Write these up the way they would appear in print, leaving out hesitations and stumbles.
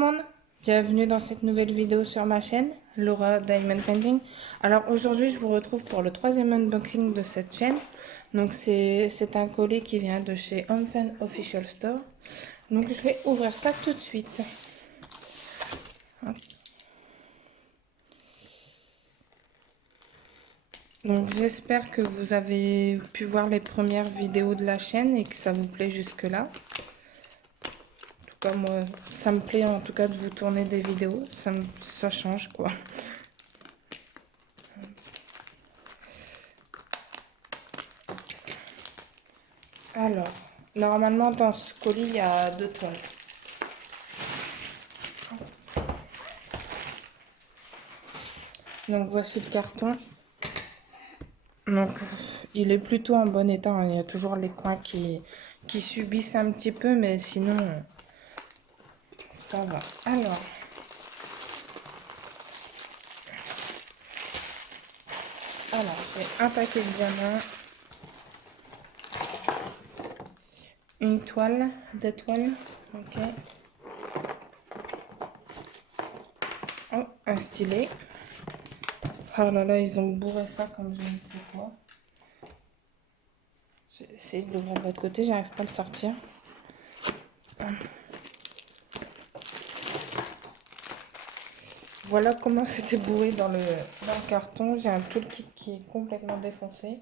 monde, bienvenue dans cette nouvelle vidéo sur ma chaîne, Laura Diamond Painting. Alors aujourd'hui je vous retrouve pour le troisième unboxing de cette chaîne. Donc c'est un colis qui vient de chez Homefan Official Store. Donc je vais ouvrir ça tout de suite. Hop. Donc j'espère que vous avez pu voir les premières vidéos de la chaîne et que ça vous plaît jusque là. Moi, ça me plaît en tout cas de vous tourner des vidéos, ça change quoi. Alors, normalement dans ce colis il y a 2 toiles. Donc voici le carton. Donc il est plutôt en bon état, hein. Il y a toujours les coins qui subissent un petit peu, mais sinon ça va. Alors, j'ai un paquet de diamants, une toile, des toiles, ok. Oh, un stylet. Oh là là, ils ont bourré ça comme je ne sais quoi. J'ai essayé de l'ouvrir de l'autre côté, j'arrive pas à le sortir. Voilà comment c'était bourré dans le carton. J'ai un toolkit qui est complètement défoncé.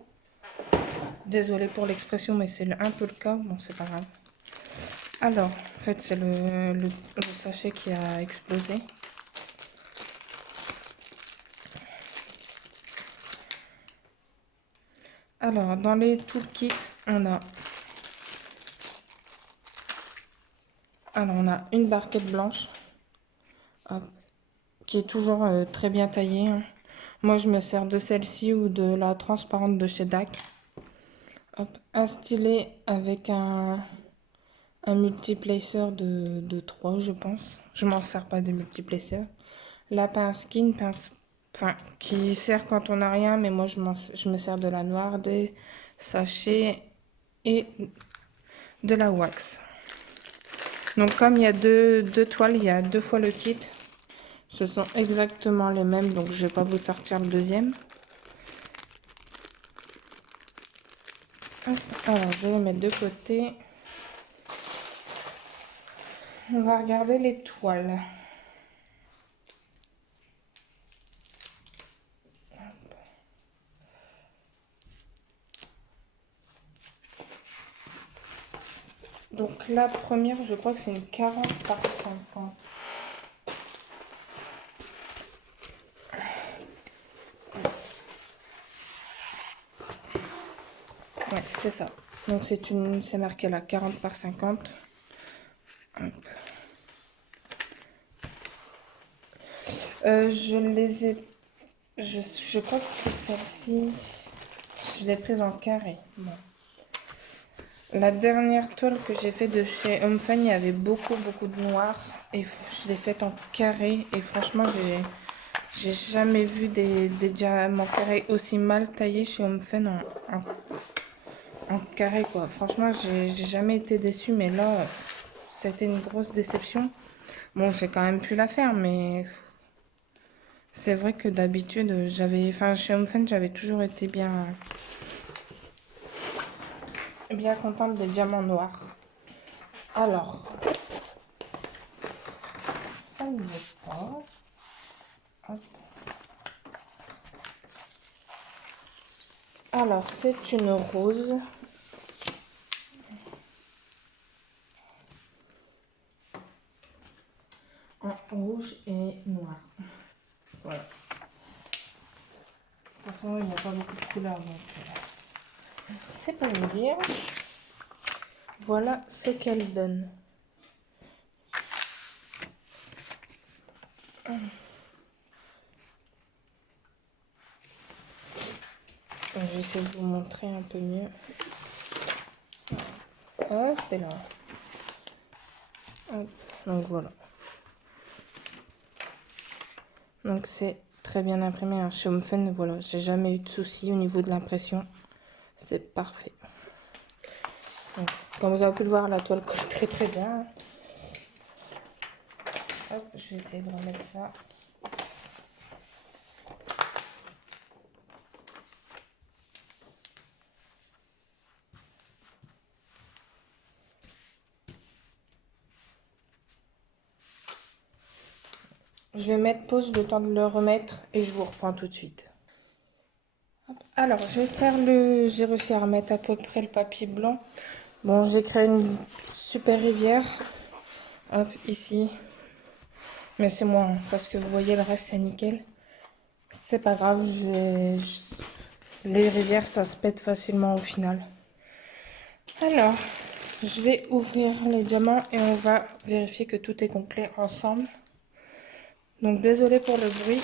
Désolée pour l'expression, mais c'est un peu le cas. Bon, c'est pas grave. Alors, en fait, c'est le sachet qui a explosé. Alors, dans les toolkits, on a une barquette blanche. Hop, qui est toujours très bien taillée, hein. Moi, je me sers de celle-ci ou de la transparente de chez DAC. Hop, un stylet avec un multiplacer de 3, je pense. Je m'en sers pas de multiplacer. La pince skin, qui sert quand on n'a rien, mais moi, je me sers de la noire, des sachets et de la wax. Donc, comme il y a deux toiles, il y a 2 fois le kit. Ce sont exactement les mêmes, donc je vais pas vous sortir le deuxième. Alors, je vais les mettre de côté. On va regarder les toiles. Donc la première, je crois que c'est une 40 par 50. Ouais, c'est ça. Donc c'est marqué là, 40 par 50. Hop. Je crois que celle-ci, je l'ai prise en carré. Bon. La dernière toile que j'ai fait de chez Homefan, il y avait beaucoup de noir. Et je l'ai faite en carré. Et franchement, j'ai jamais vu des diamants carrés aussi mal taillés chez Homefan en carré quoi. Franchement, j'ai jamais été déçue. Mais là, c'était une grosse déception. Bon, j'ai quand même pu la faire, mais c'est vrai que d'habitude, chez Homefan, j'avais toujours été bien contente des diamants noirs. Alors, ça ne veut pas. Hop. Alors, c'est une rose. En rouge et noir. Voilà. De toute façon, il n'y a pas beaucoup de couleurs, donc c'est pas vous dire. Voilà ce qu'elle donne. Je vais essayer de vous montrer un peu mieux. Hop, et là. Hop, donc voilà. Donc c'est très bien imprimé, hein. Chez Homefan, voilà, j'ai jamais eu de soucis au niveau de l'impression. C'est parfait. Donc, comme vous avez pu le voir, la toile colle très bien. Hop, je vais essayer de remettre ça. Je vais mettre pause le temps de le remettre et je vous reprends tout de suite. Alors, je vais faire le... J'ai réussi à remettre à peu près le papier blanc. Bon, j'ai créé une super rivière. Hop, ici. Mais c'est moi, hein, parce que vous voyez, le reste, c'est nickel. C'est pas grave, les rivières, ça se pète facilement au final. Alors, je vais ouvrir les diamants et on va vérifier que tout est complet ensemble. Donc, désolé pour le bruit.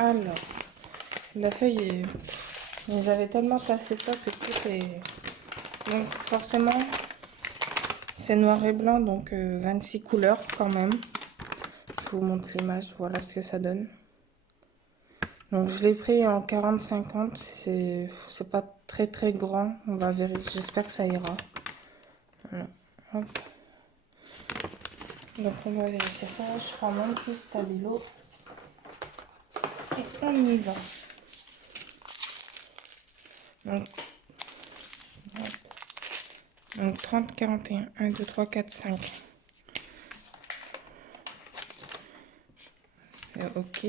Alors, la feuille est... Ils avaient tellement placé ça que tout est... Donc, forcément, c'est noir et blanc, donc 26 couleurs quand même. Je vous montre l'image, voilà ce que ça donne. Donc, je l'ai pris en 40-50, c'est pas très grand. On va vérifier, j'espère que ça ira. Voilà. Hop. Donc, on va vérifier ça. Je prends mon petit stabilo. Et on y va. Donc 30, 41, 1, 2, 3, 4, 5. Ok.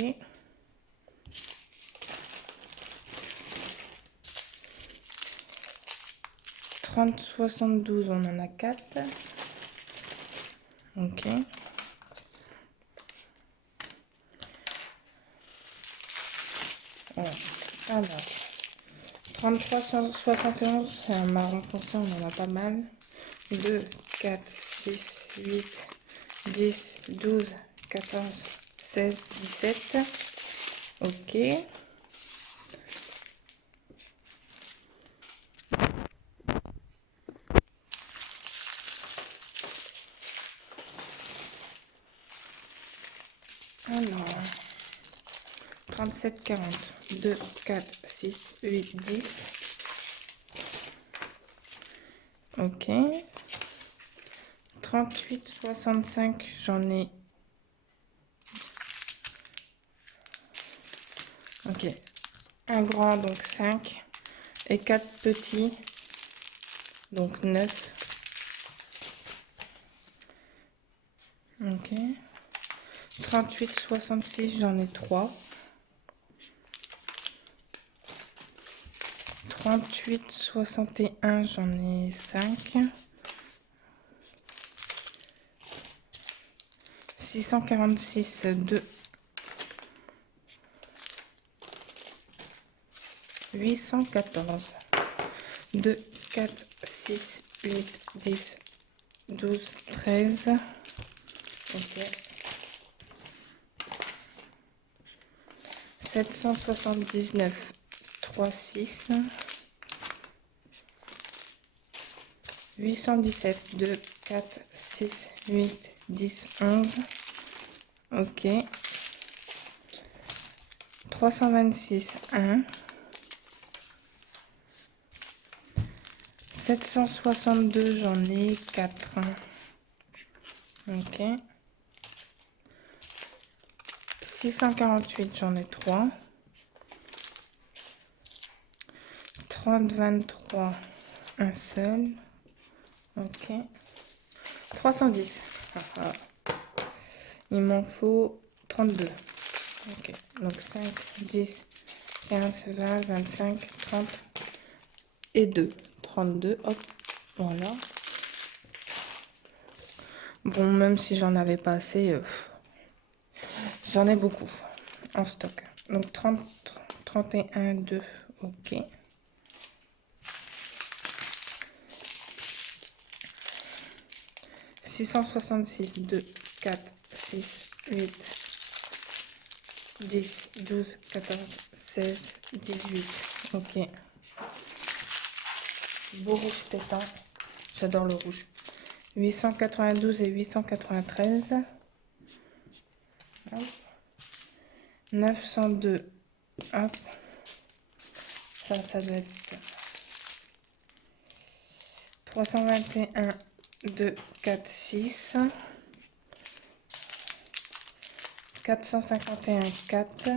30, 72, on en a 4. Ok. Voilà. Alors, 33, 71, c'est un marron foncé, on en a pas mal. 2, 4, 6, 8, 10, 12, 14, 16, 17. Ok. Alors, 37, 40, 2, 4, 6, 8, 10. Ok. 38, 65, j'en ai... Ok. Un grand, donc 5. Et 4 petits, donc 9. Ok. 38, 66, j'en ai 3. 38, 61, j'en ai 5. 646, 2. 814. 2, 4, 6, 8, 10, 12, 13. Ok. 779, 3, 6. 817, 2, 4, 6, 8, 10, 11. Ok. 326, 1. 762, j'en ai 4. Ok. 648, j'en ai 3. 30, 23, un seul. Ok. 310. Il m'en faut 32. Ok. Donc 5, 10, 15, 20, 25, 30 et 2. 32. Hop. Voilà. Bon, même si j'en avais pas assez, j'en ai beaucoup en stock. Donc 30, 31, 2. Ok. 666, 2, 4, 6, 8, 10, 12, 14, 16, 18. Ok. Beau rouge pétant. J'adore le rouge. 892 et 893. Hop. 902. Hop. Ça doit être 321, 2, 4, 6. 451, 4.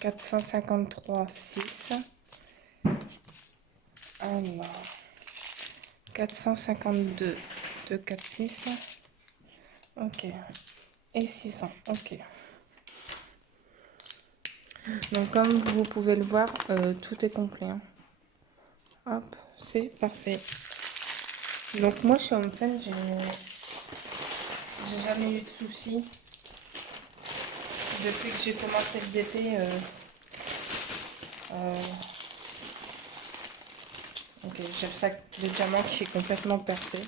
453, 6. Alors, 452, 2, 4, 6. Ok. Et 600. Ok. Donc, comme vous pouvez le voir, tout est complet. Hein. Hop, c'est parfait. Donc, moi, chez HomeFun, j'ai jamais eu de soucis. Depuis que j'ai commencé le BP, ok, j'ai le sac de diamants qui est complètement percé.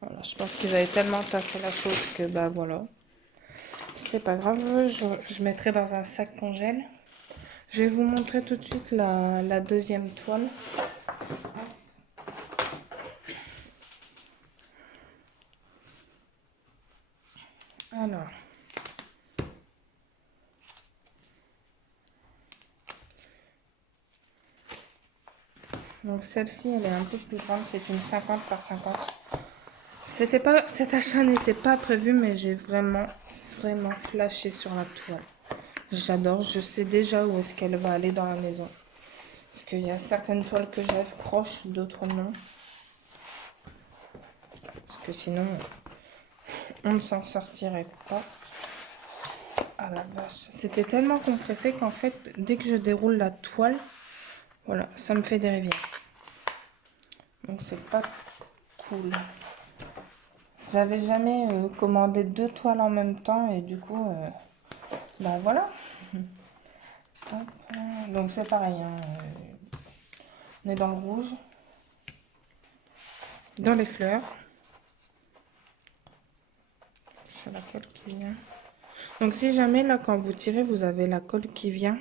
Voilà, je pense qu'ils avaient tellement tassé la chose que bah voilà. C'est pas grave, je mettrai dans un sac congèle. Je vais vous montrer tout de suite la deuxième toile. Alors. Donc celle-ci, elle est un peu plus grande, c'est une 50 par 50. Cet achat n'était pas prévu, mais j'ai vraiment flashé sur la toile. J'adore, je sais déjà où est-ce qu'elle va aller dans la maison. Parce qu'il y a certaines toiles que j'ai proches, d'autres non. Parce que sinon, on ne s'en sortirait pas. Ah la vache, c'était tellement compressé qu'en fait, dès que je déroule la toile, voilà, ça me fait des rivières. Donc c'est pas cool. J'avais jamais commandé 2 toiles en même temps et du coup, bah voilà. Hop, donc c'est pareil, hein, on est dans le rouge, dans les fleurs. Je sais laquelle qui vient. Donc si jamais là quand vous tirez, vous avez la colle qui vient,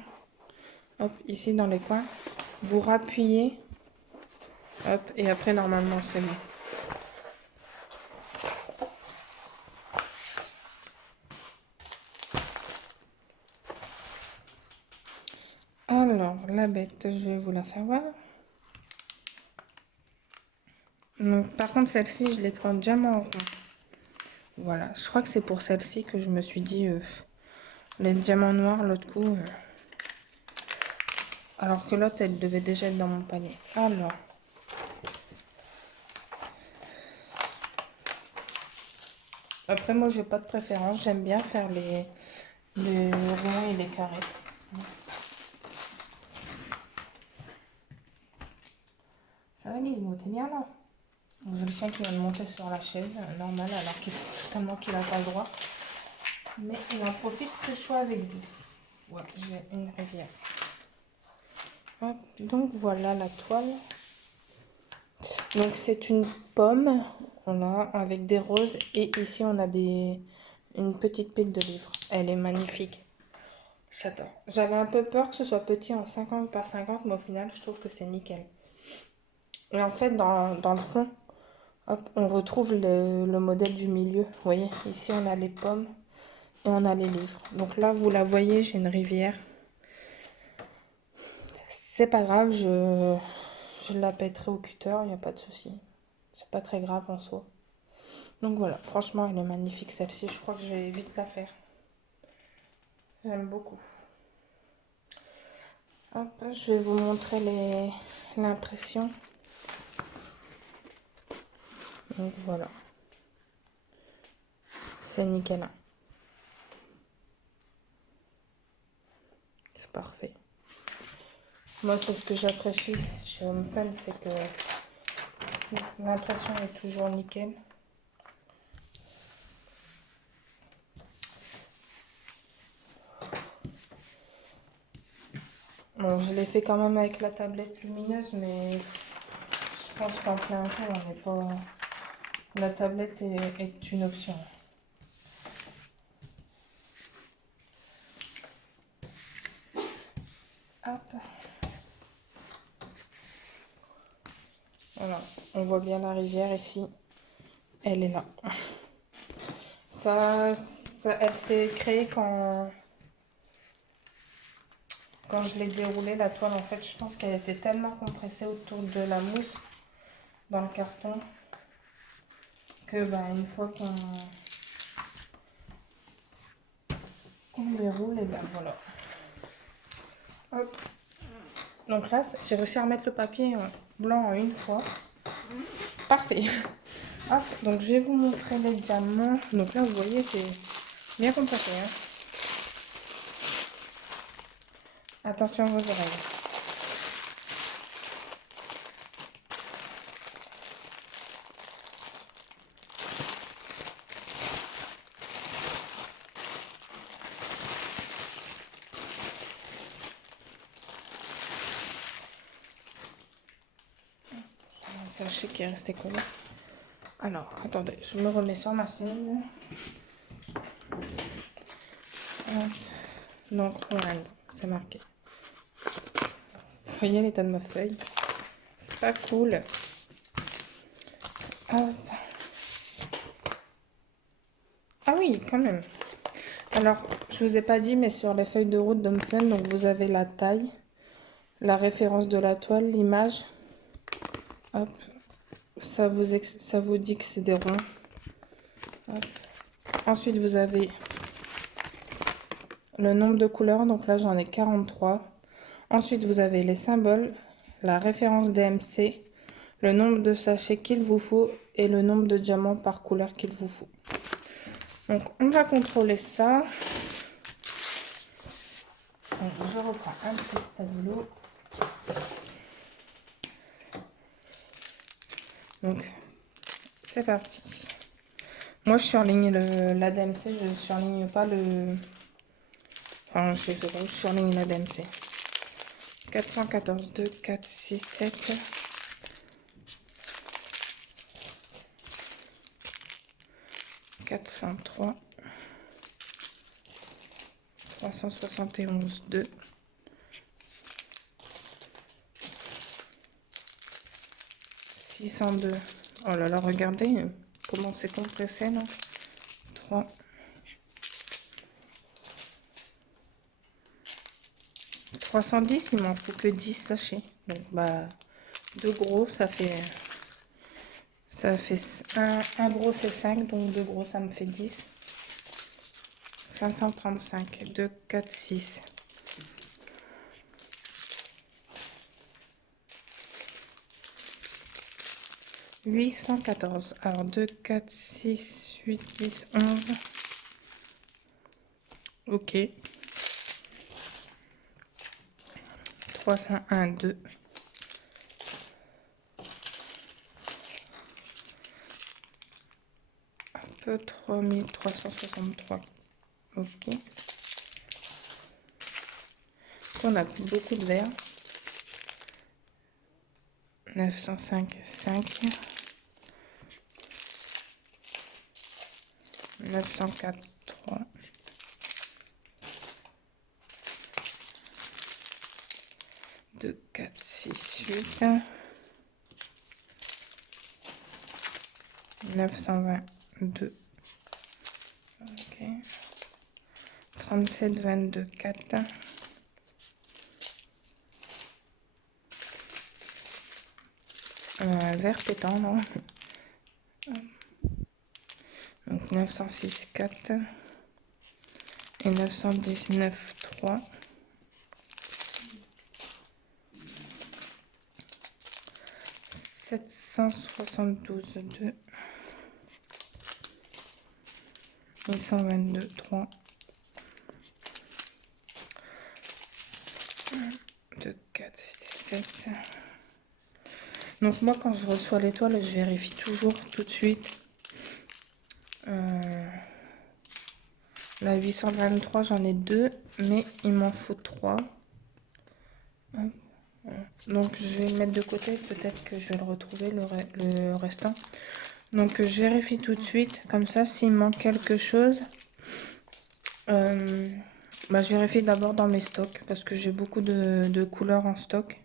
hop, ici dans les coins, vous rappuyez, hop, et après normalement c'est bon. Alors, la bête, je vais vous la faire voir. Donc, par contre, celle-ci, je l'ai pris en diamant rond. Voilà, je crois que c'est pour celle-ci que je me suis dit, les diamants noirs, l'autre coup. Alors que l'autre, elle devait déjà être dans mon panier. Alors. Après, moi, j'ai pas de préférence. J'aime bien faire les ronds et les carrés. Ça va, Gizmo, t'es bien là? J'ai le chien qui vient de monter sur la chaise, normal, alors qu'il sait totalement qu'il n'a pas le droit. Mais il en profite que je sois avec vous. Ouais, j'ai une rivière. Hop, donc voilà la toile. Donc c'est une pomme, voilà, avec des roses. Et ici, on a une petite pile de livres. Elle est magnifique. J'adore. J'avais un peu peur que ce soit petit en 50 par 50, mais au final, je trouve que c'est nickel. Et en fait, dans le fond, hop, on retrouve le modèle du milieu. Vous voyez, ici, on a les pommes et on a les livres. Donc là, vous la voyez, j'ai une rivière. C'est pas grave, je la pèterai au cutter, il n'y a pas de souci. C'est pas très grave en soi. Donc voilà, franchement, elle est magnifique celle-ci. Je crois que je vais vite la faire. J'aime beaucoup. Hop, je vais vous montrer l'impression. Donc voilà. C'est nickel. C'est parfait. Moi, c'est ce que j'apprécie chez HomeFun, c'est que l'impression est toujours nickel. Bon, je l'ai fait quand même avec la tablette lumineuse, mais je pense qu'en plein jour, on n'est pas... La tablette est une option. Voilà, on voit bien la rivière ici. Elle est là. Elle s'est créée quand je l'ai déroulée, la toile. En fait, je pense qu'elle était tellement compressée autour de la mousse dans le carton que bah, une fois qu'on déroule, et ben voilà. Hop. Donc là, j'ai réussi à remettre le papier blanc en une fois. Parfait. Hop, donc je vais vous montrer les diamants. Donc là, vous voyez, c'est bien compressé. Hein. Attention à vos oreilles. Sachez qu'il est resté collé. Alors, attendez, je me remets sur ma chaise. Donc, voilà, c'est marqué. Vous voyez l'état de ma feuille. C'est pas cool. Hop. Ah oui, quand même. Alors, je vous ai pas dit, mais sur les feuilles de route d'Homefun, donc vous avez la taille, la référence de la toile, l'image. Hop. Ça vous dit que c'est des ronds. Hop. Ensuite, vous avez le nombre de couleurs. Donc là, j'en ai 43. Ensuite, vous avez les symboles, la référence DMC, le nombre de sachets qu'il vous faut et le nombre de diamants par couleur qu'il vous faut. Donc, on va contrôler ça. Donc, je reprends un petit stabilo. Donc, c'est parti. Moi, je surligne la DMC, je surligne pas le... Enfin, je surligne la DMC. 414, 2, 4, 6, 7. 403. 371, 2. 602. Oh là là, regardez comment c'est compressé, non? 3. 310, il m'en faut que 10 sachets. Donc, bah, 2 gros, ça fait un gros, c'est 5, donc 2 gros, ça me fait 10. 535, 2, 4, 6. 814. Alors, 2, 4, 6, 8, 10, 11. Ok. 301, 2. Un peu 3363. Ok. On a beaucoup de verre. 905, 5. 904, 3. 2, 4, 6, 8. 922. Ok. 37, 22, 4. Vert pétant, non? Donc 906, 4. Et 919, 3. 772, 2. 1122, 3. 2, 4, 6, 7. Donc moi, quand je reçois l'étoile, je vérifie toujours tout de suite. La 823, j'en ai 2, mais il m'en faut 3. Donc je vais le mettre de côté, peut-être que je vais le retrouver le restant. Donc je vérifie tout de suite, comme ça s'il manque quelque chose, je vérifie d'abord dans mes stocks, parce que j'ai beaucoup de couleurs en stock.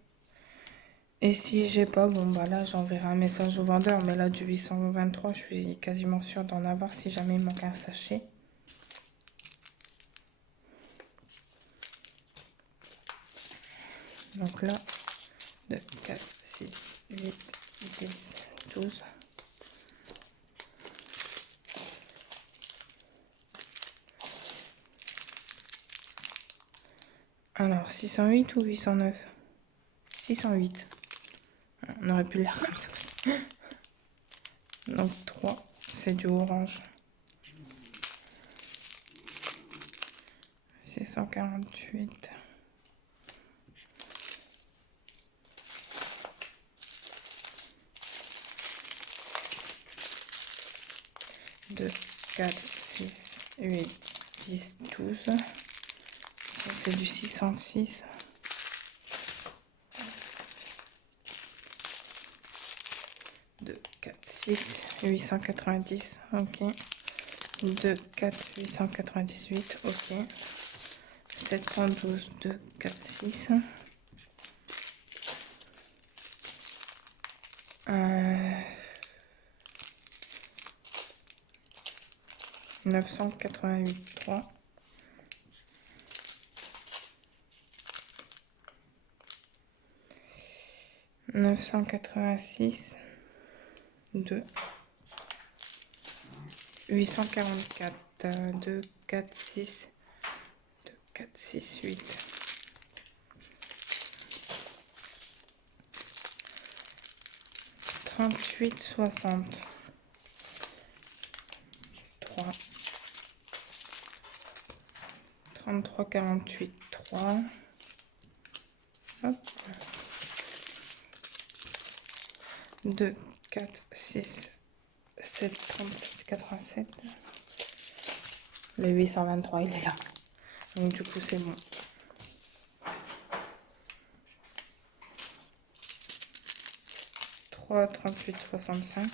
Et si j'ai pas, bon bah là j'enverrai un message au vendeur. Mais là du 823, je suis quasiment sûre d'en avoir si jamais il manque un sachet. Donc là, 2, 4, 6, 8, 10, 12. Alors, 608 ou 809? 608. On aurait pu le lire comme ça aussi. Donc 3, c'est du orange. 648. 2, 4, 6, 8, 10, 12. C'est du 606. 2, 4, 6, 890. Ok. 2, 4, 898. Ok. 712, 2, 4, 6. 988, 3. 986, 2. 844, 2, 4, 6. 2, 4, 6, 8. 38, 60. 3. 33, 48, 3. Hop. 2, 4, 6, 7, 37, 87. Le 823, il est là. Donc du coup, c'est bon. 3, 38, 65.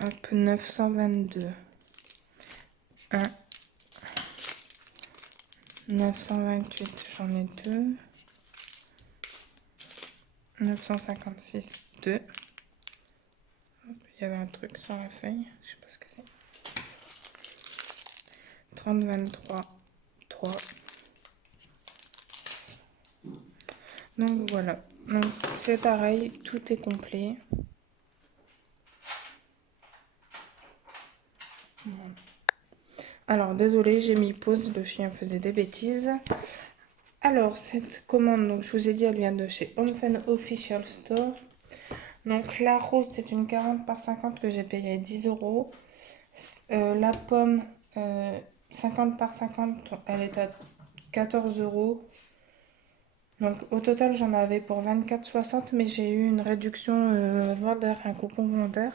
Hop, 922. 1. 928, j'en ai 2. 956, 2. Hop, il y avait un truc sur la feuille, je sais pas ce que c'est. 30, 23, 3. Donc voilà. Donc c'est pareil, tout est complet. Voilà. Alors désolé, j'ai mis pause, le chien faisait des bêtises. Alors cette commande, donc je vous ai dit, elle vient de chez Homefun Official Store. Donc la rose, c'est une 40 par 50 que j'ai payé 10 euros. La pomme 50 par 50, elle est à 14 euros. Donc au total, j'en avais pour 24,60, mais j'ai eu une réduction vendeur, un coupon vendeur.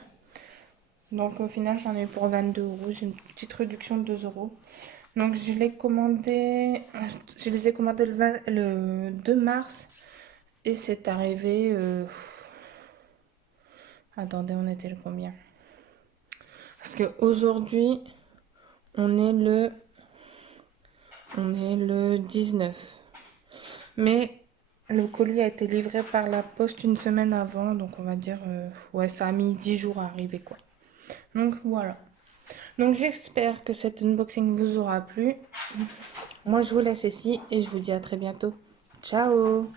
Donc au final, j'en ai eu pour 22 euros. J'ai une petite réduction de 2 euros. Donc je les ai commandés le 2 mars et c'est arrivé. Attendez, on était le combien? Parce qu'aujourd'hui, on est le 19. Mais le colis a été livré par la poste une semaine avant. Donc on va dire, ouais, ça a mis 10 jours à arriver, quoi. Donc voilà. Donc j'espère que cet unboxing vous aura plu. Moi, je vous laisse ici et je vous dis à très bientôt. Ciao!